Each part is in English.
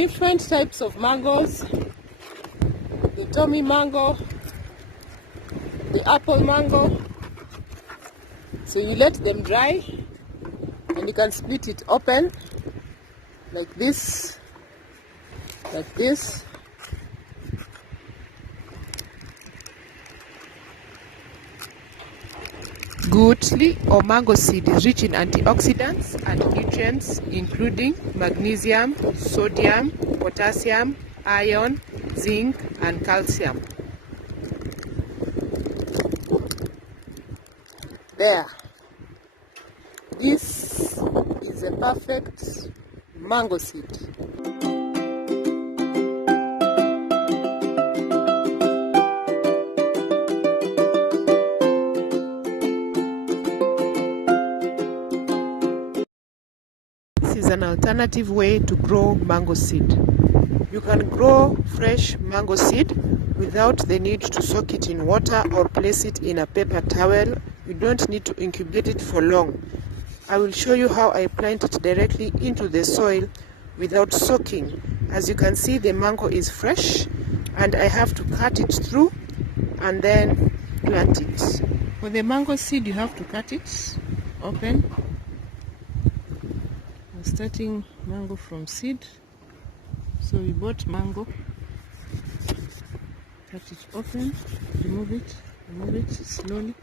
different types of mangoes. The Tommy mango, the apple mango. So you let them dry and you can split it open like this, like this. Guthli or mango seed is rich in antioxidants and nutrients including magnesium, sodium, potassium, iron, zinc and calcium. There. This is a perfect mango seed. This is an alternative way to grow mango seed. You can grow fresh mango seed without the need to soak it in water or place it in a paper towel. You don't need to incubate it for long. I will show you how I plant it directly into the soil without soaking. As you can see, the mango is fresh and I have to cut it through and then plant it. For the mango seed, you have to cut it open. I'm starting mango from seed. So we bought mango, cut it open, remove it slowly.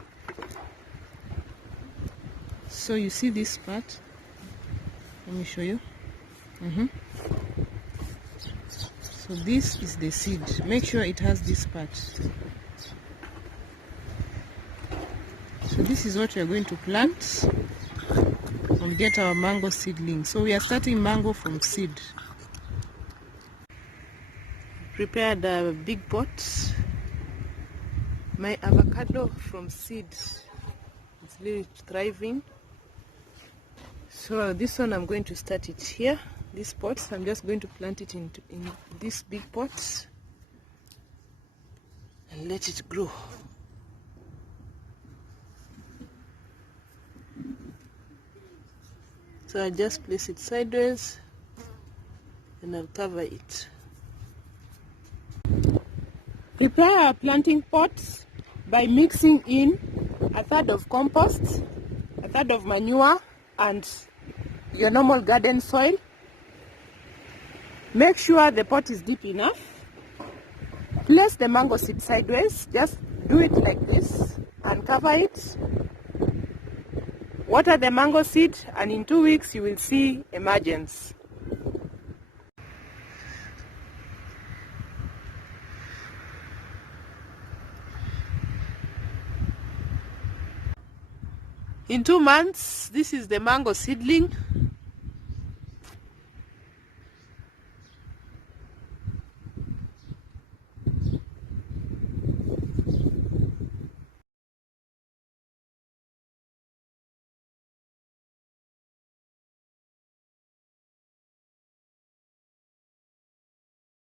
So you see this part, let me show you. So this is the seed, make sure it has this part. So this is what we are going to plant and get our mango seedling. So we are starting mango from seed. Prepared a big pot. My avocado from seed is really thriving. So this one I'm going to start it here, this pot. I'm just going to plant it in this big pot and let it grow. So I just place it sideways and I'll cover it. Prepare our planting pots by mixing in 1/3 of compost, 1/3 of manure and your normal garden soil. Make sure the pot is deep enough. Place the mango seed sideways, just do it like this and cover it. Water the mango seed and in 2 weeks you will see emergence. In 2 months, this is the mango seedling.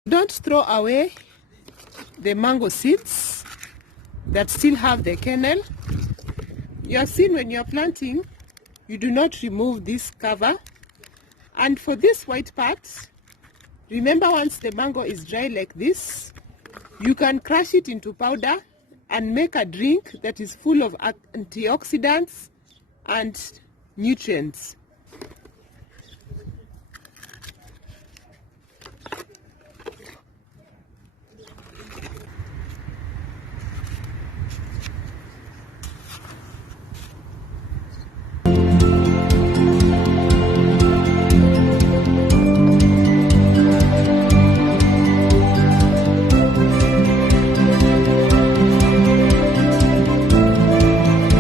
Don't throw away the mango seeds that still have the kernel. You have seen when you are planting, you do not remove this cover. And for this white part, remember once the mango is dry like this, you can crush it into powder and make a drink that is full of antioxidants and nutrients.